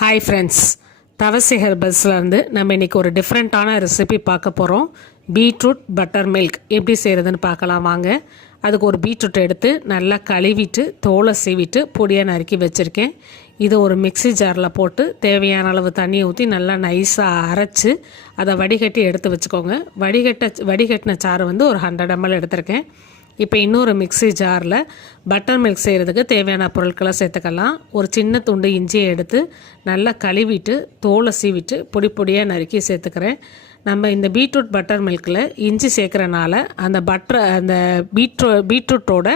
Hi friends, தவசி ஹெர்பல்ஸ்லேருந்து நம்ம இன்றைக்கி ஒரு டிஃப்ரெண்ட்டான ரெசிபி பார்க்க போகிறோம். பீட்ரூட் பட்டர் மில்க் எப்படி செய்கிறதுன்னு பார்க்கலாம் வாங்க. அதுக்கு ஒரு பீட்ரூட் எடுத்து நல்லா கழுவிட்டு தோலை சீவிட்டு பொடியாக நறுக்கி வச்சுருக்கேன். இதை ஒரு மிக்ஸி ஜாரில் போட்டு தேவையான அளவு தண்ணியை ஊற்றி நல்லா நைஸாக அரைச்சி அதை வடிகட்டி எடுத்து வச்சுக்கோங்க. வடிகட்டின சாறு வந்து ஒரு 100 ml எடுத்திருக்கேன். இப்போ இன்னொரு மிக்ஸி ஜாரில் பட்டர் மில்க் செய்கிறதுக்கு தேவையான பொருட்களை சேர்த்துக்கலாம். ஒரு சின்ன துண்டு இஞ்சியை எடுத்து நல்லா கழுவிட்டு தோலை சீவிட்டு பொடி பொடியாக நறுக்கி சேர்த்துக்கிறேன். நம்ம இந்த பீட்ரூட் பட்டர் மில்கில் இஞ்சி சேர்க்குறனால அந்த பீட்ரூட்டோட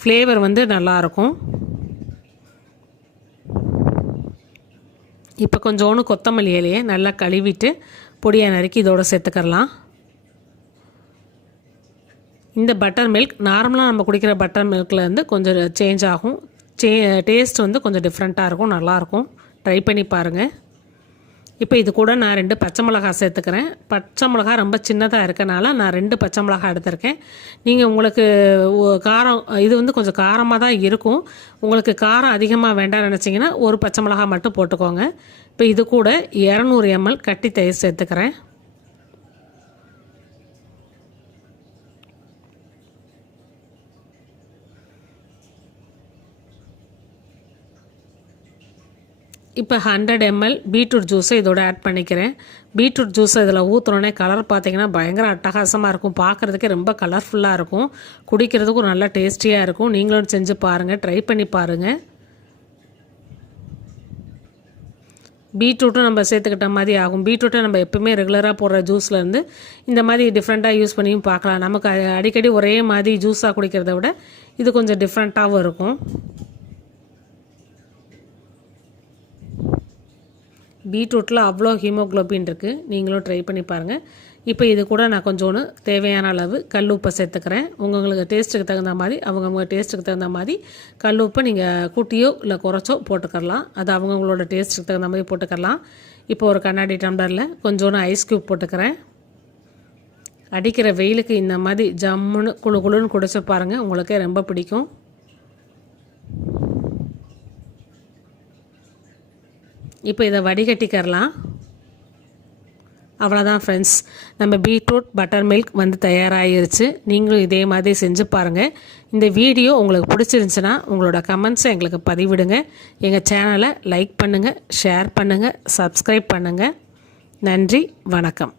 ஃப்ளேவர் வந்து நல்லாயிருக்கும். இப்போ கொஞ்சோண்டு கொத்தமல்லி இலையை நல்லா கழுவிட்டு பொடியாக நறுக்கி இதோடு சேர்த்துக்கலாம். இந்த பட்டர் மில்க் நார்மலாக நம்ம குடிக்கிற பட்டர் மில்கில் வந்து கொஞ்சம் சேஞ்ச் ஆகும். டேஸ்ட் வந்து கொஞ்சம் டிஃப்ரெண்ட்டாக இருக்கும், நல்லாயிருக்கும். ட்ரை பண்ணி பாருங்கள். இப்போ இது கூட நான் 2 பச்சை மிளகாய் சேர்த்துக்கிறேன். பச்சை மிளகாய் ரொம்ப சின்னதாக இருக்கனால நான் 2 பச்சை மிளகாய் எடுத்திருக்கேன். நீங்கள் உங்களுக்கு காரம் இது வந்து கொஞ்சம் காரமாக தான் இருக்கும். உங்களுக்கு காரம் அதிகமாக வேண்டாம்னு நினச்சிங்கன்னா ஒரு பச்சை மிளகாய் மட்டும் போட்டுக்கோங்க. இப்போ இது கூட 200 ml கட்டி தயிர் சேர்த்துக்கிறேன். இப்போ 100 ml பீட்ரூட் ஜூஸை இதோட ஆட் பண்ணிக்கிறேன். பீட்ரூட் ஜூஸை இதில் ஊற்றுனோடனே கலர் பார்த்திங்கன்னா பயங்கர அட்டகாசமாக இருக்கும். பார்க்குறதுக்கே ரொம்ப கலர்ஃபுல்லாக இருக்கும். குடிக்கிறதுக்கும் நல்லா டேஸ்டியாக இருக்கும். நீங்களும் செஞ்சு பாருங்கள், ட்ரை பண்ணி பாருங்கள். பீட்ரூட்டும் நம்ம சேர்த்துக்கிட்ட மாதிரி ஆகும். பீட்ரூட்டை நம்ம எப்பவுமே ரெகுலராக போடுற ஜூஸ்லேருந்து இந்த மாதிரி டிஃப்ரெண்ட்டாக யூஸ் பண்ணியும் பார்க்கலாம். நமக்கு அடிக்கடி ஒரே மாதிரி ஜூஸாக குடிக்கிறத விட இது கொஞ்சம் டிஃப்ரெண்ட்டாகவும் இருக்கும். பீட்ரூட்டில் அவ்வளோ ஹீமோக்ளோபின் இருக்குது. நீங்களும் ட்ரை பண்ணி பாருங்கள். இப்போ இது கூட நான் கொஞ்சோண்டு தேவையான அளவு கல் உப்பை சேர்த்துக்கிறேன். உங்களுக்கு டேஸ்ட்டுக்கு தகுந்த மாதிரி அவங்கவுங்க டேஸ்ட்டுக்கு தகுந்த மாதிரி கல் உப்பை நீங்கள் கூட்டியோ இல்லை குறைச்சோ போட்டுக்கலாம். அது அவங்கவுங்களோட டேஸ்ட்டுக்கு தகுந்த மாதிரி போட்டுக்கலாம். இப்போ ஒரு கண்ணாடி டம்ளரில் கொஞ்சோண்டு ஐஸ் க்யூப் போட்டுக்கிறேன். அடிக்கிற வெயிலுக்கு இந்த மாதிரி ஜம்முன்னு குளுன்னு குடிச்சு பாருங்கள், உங்களுக்கே ரொம்ப பிடிக்கும். இப்போ இதை வடிகட்டிக்கிறலாம். அவ்வளோதான் ஃப்ரெண்ட்ஸ், நம்ம பீட்ரூட் பட்டர் மில்க் வந்து தயாராகிருச்சு. நீங்களும் இதே மாதிரி செஞ்சு பாருங்கள். இந்த வீடியோ உங்களுக்கு பிடிச்சிருந்துச்சுன்னா உங்களோட கமெண்ட்ஸை எங்களுக்கு பதிவிடுங்க. எங்கள் சேனலை லைக் பண்ணுங்கள், ஷேர் பண்ணுங்கள், சப்ஸ்கிரைப் பண்ணுங்கள். நன்றி, வணக்கம்.